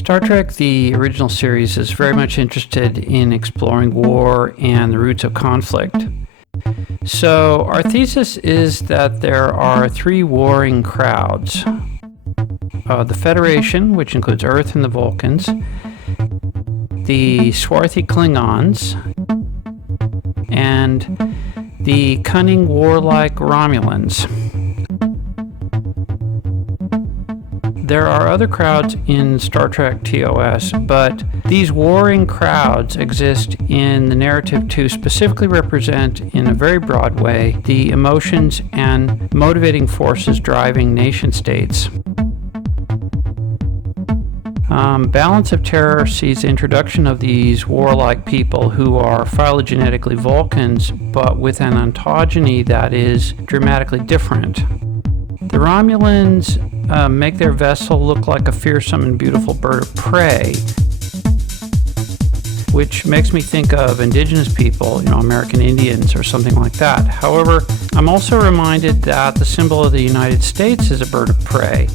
Star Trek, the original series, is very much interested in exploring war and the roots of conflict. So our thesis is that there are three warring crowds. The Federation, which includes Earth and the Vulcans, the swarthy Klingons, and the cunning, warlike Romulans. There are other crowds in Star Trek TOS, but these warring crowds exist in the narrative to specifically represent, in a very broad way, the emotions and motivating forces driving nation-states. Balance of Terror sees the introduction of these warlike people who are phylogenetically Vulcans, but with an ontogeny that is dramatically different. The Romulans make their vessel look like a fearsome and beautiful bird of prey, which makes me think of indigenous people, American Indians or something like that. However, I'm also reminded that the symbol of the United States is a bird of prey,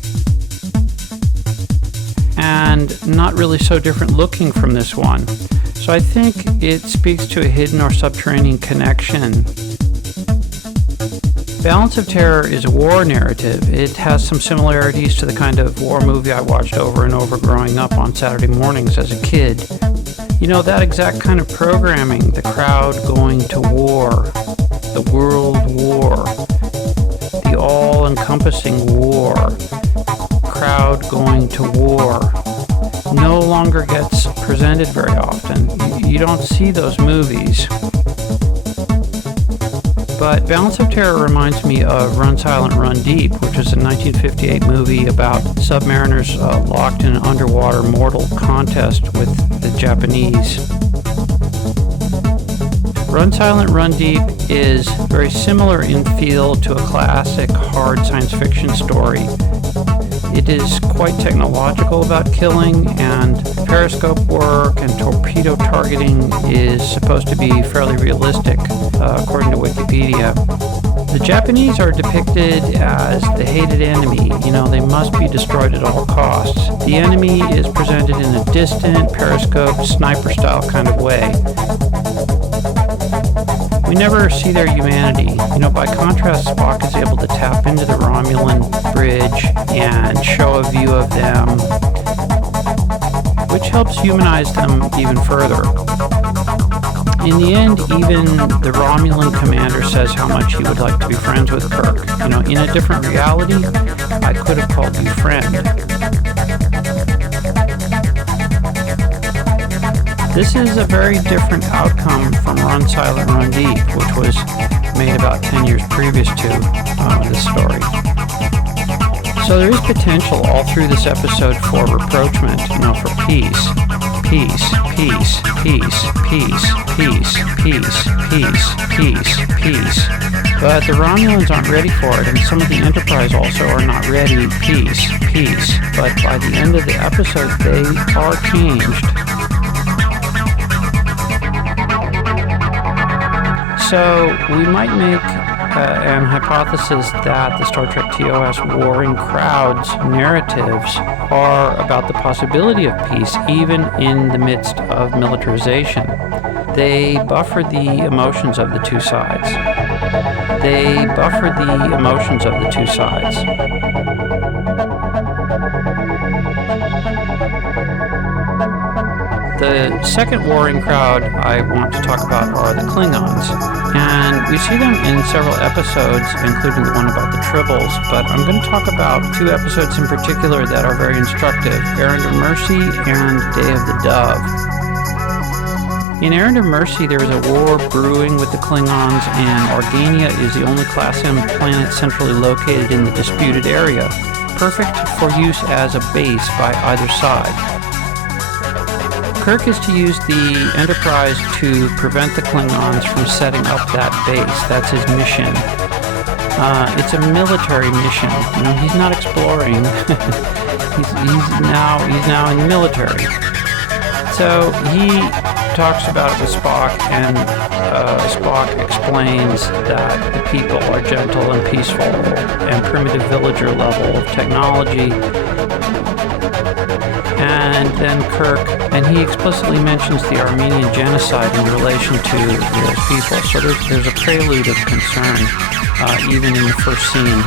and not really so different looking from this one. So I think it speaks to a hidden or subterranean connection. Balance of Terror is a war narrative. It has some similarities to the kind of war movie I watched over and over growing up on Saturday mornings as a kid. That exact kind of programming, the crowd going to war, the world war, the all-encompassing war, crowd going to war, no longer gets presented very often. You don't see those movies. But Balance of Terror reminds me of Run Silent, Run Deep, which was a 1958 movie about submariners locked in an underwater mortal contest with the Japanese. Run Silent, Run Deep is very similar in feel to a classic hard science fiction story. It is quite technological about killing, and periscope work and torpedo targeting is supposed to be fairly realistic, according to Wikipedia. The Japanese are depicted as the hated enemy. They must be destroyed at all costs. The enemy is presented in a distant, periscope, sniper-style kind of way. We never see their humanity. By contrast, Spock is able to tap into the Romulan bridge and show a view of them, which helps humanize them even further. In the end, even the Romulan commander says how much he would like to be friends with Kirk. In a different reality, I could have called you friend. This is a very different outcome from Run Silent, Run Deep, which was made about 10 years previous to this story. So there is potential all through this episode for rapprochement, for peace. Peace, peace, peace, peace, peace, peace, peace, peace, peace. But the Romulans aren't ready for it, and some of the Enterprise also are not ready. Peace, peace. But by the end of the episode, they are changed. So we might make an hypothesis that the Star Trek TOS warring crowds narratives are about the possibility of peace even in the midst of militarization. They buffer the emotions of the two sides. The second warring crowd I want to talk about are the Klingons, and we see them in several episodes, including the one about the Tribbles, but I'm going to talk about two episodes in particular that are very instructive, Errand of Mercy and Day of the Dove. In Errand of Mercy, there is a war brewing with the Klingons, and Organia is the only Class M planet centrally located in the disputed area, perfect for use as a base by either side. Kirk is to use the Enterprise to prevent the Klingons from setting up that base. That's his mission. It's a military mission. He's not exploring. he's now in the military. So he talks about it with Spock, and Spock explains that the people are gentle and peaceful, and primitive villager level of technology. And then Kirk, and he explicitly mentions the Armenian genocide in relation to those people. So there's a prelude of concern, even in the first scene.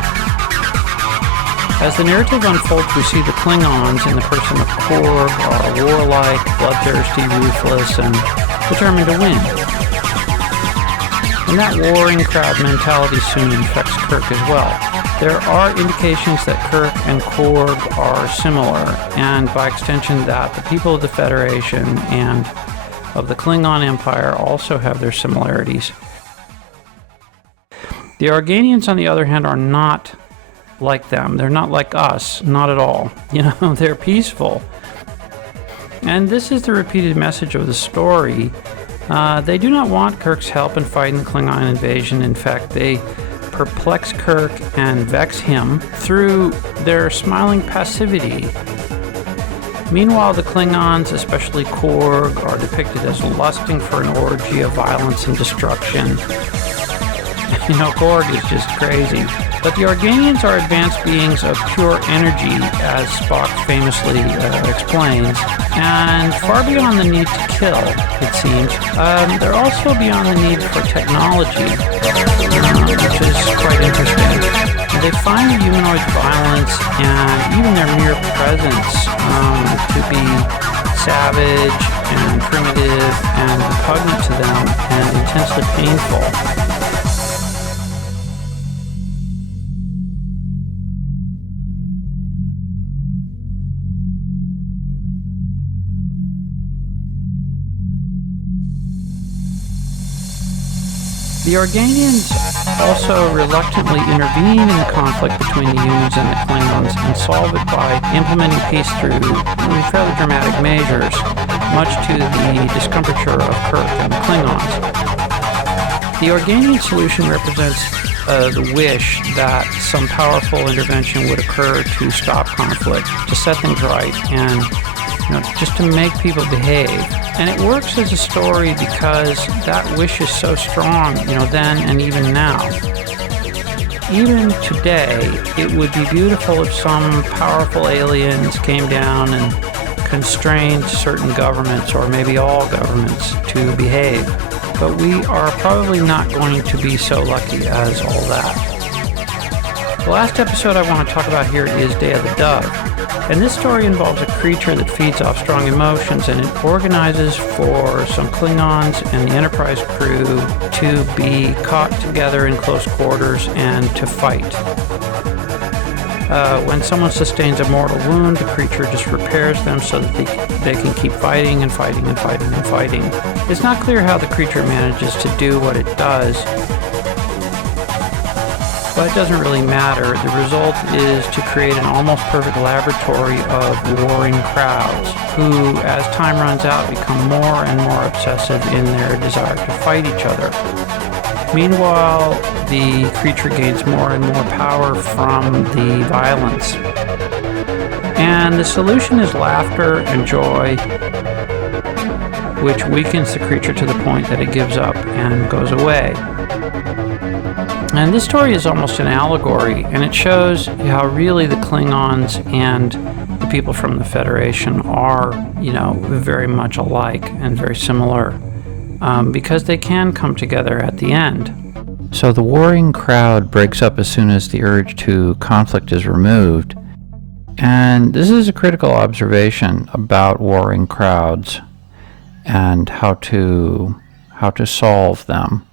As the narrative unfolds, we see the Klingons in the person of Korg are warlike, bloodthirsty, ruthless, and determined to win. And that warring crowd mentality soon infects Kirk as well. There are indications that Kirk and Korg are similar, and by extension that the people of the Federation and of the Klingon Empire also have their similarities. The Organians, on the other hand, are not like them. They're not like us, not at all. They're peaceful. And this is the repeated message of the story. They do not want Kirk's help in fighting the Klingon invasion. In fact, they perplex Kirk and vex him through their smiling passivity. Meanwhile, the Klingons, especially Korg, are depicted as lusting for an orgy of violence and destruction. Korg is just crazy. But the Organians are advanced beings of pure energy, as Spock famously explains, and far beyond the need to kill, it seems. They're also beyond the need for technology, which is quite interesting. They find the humanoid violence and even their mere presence to be savage and primitive and repugnant to them and intensely painful. The Organians also reluctantly intervene in the conflict between the humans and the Klingons and solve it by implementing peace through fairly dramatic measures, much to the discomfiture of Kirk and the Klingons. The Organian solution represents the wish that some powerful intervention would occur to stop conflict, to set things right, and just to make people behave. And it works as a story because that wish is so strong, then and even now. Even today, it would be beautiful if some powerful aliens came down and constrained certain governments, or maybe all governments, to behave. But we are probably not going to be so lucky as all that. The last episode I want to talk about here is Day of the Dove. And this story involves a creature that feeds off strong emotions, and it organizes for some Klingons and the Enterprise crew to be caught together in close quarters and to fight. When someone sustains a mortal wound, the creature just repairs them so that they can keep fighting and fighting and fighting and fighting. It's not clear how the creature manages to do what it does, but it doesn't really matter. The result is to create an almost perfect laboratory of warring crowds who, as time runs out, become more and more obsessive in their desire to fight each other. Meanwhile, the creature gains more and more power from the violence. And the solution is laughter and joy, which weakens the creature to the point that it gives up and goes away. And this story is almost an allegory, and it shows how really the Klingons and the people from the Federation are, very much alike and very similar, because they can come together at the end. So the warring crowd breaks up as soon as the urge to conflict is removed. And this is a critical observation about warring crowds and how to solve them.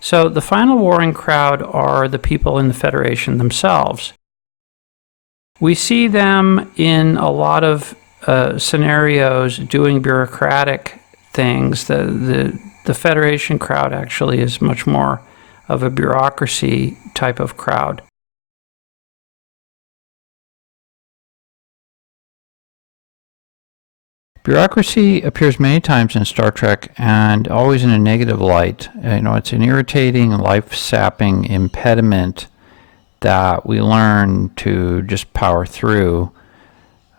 So the final warring crowd are the people in the Federation themselves. We see them in a lot of scenarios doing bureaucratic things. The Federation crowd actually is much more of a bureaucracy type of crowd. Bureaucracy appears many times in Star Trek, and always in a negative light. It's an irritating, life-sapping impediment that we learn to just power through,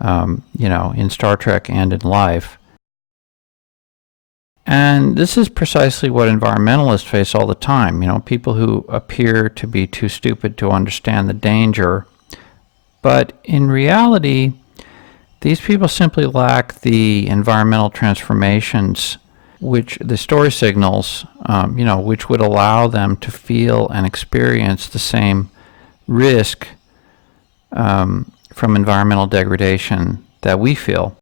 in Star Trek and in life. And this is precisely what environmentalists face all the time. People who appear to be too stupid to understand the danger But in reality, these people simply lack the environmental transformations, which the story signals, which would allow them to feel and experience the same risk from environmental degradation that we feel.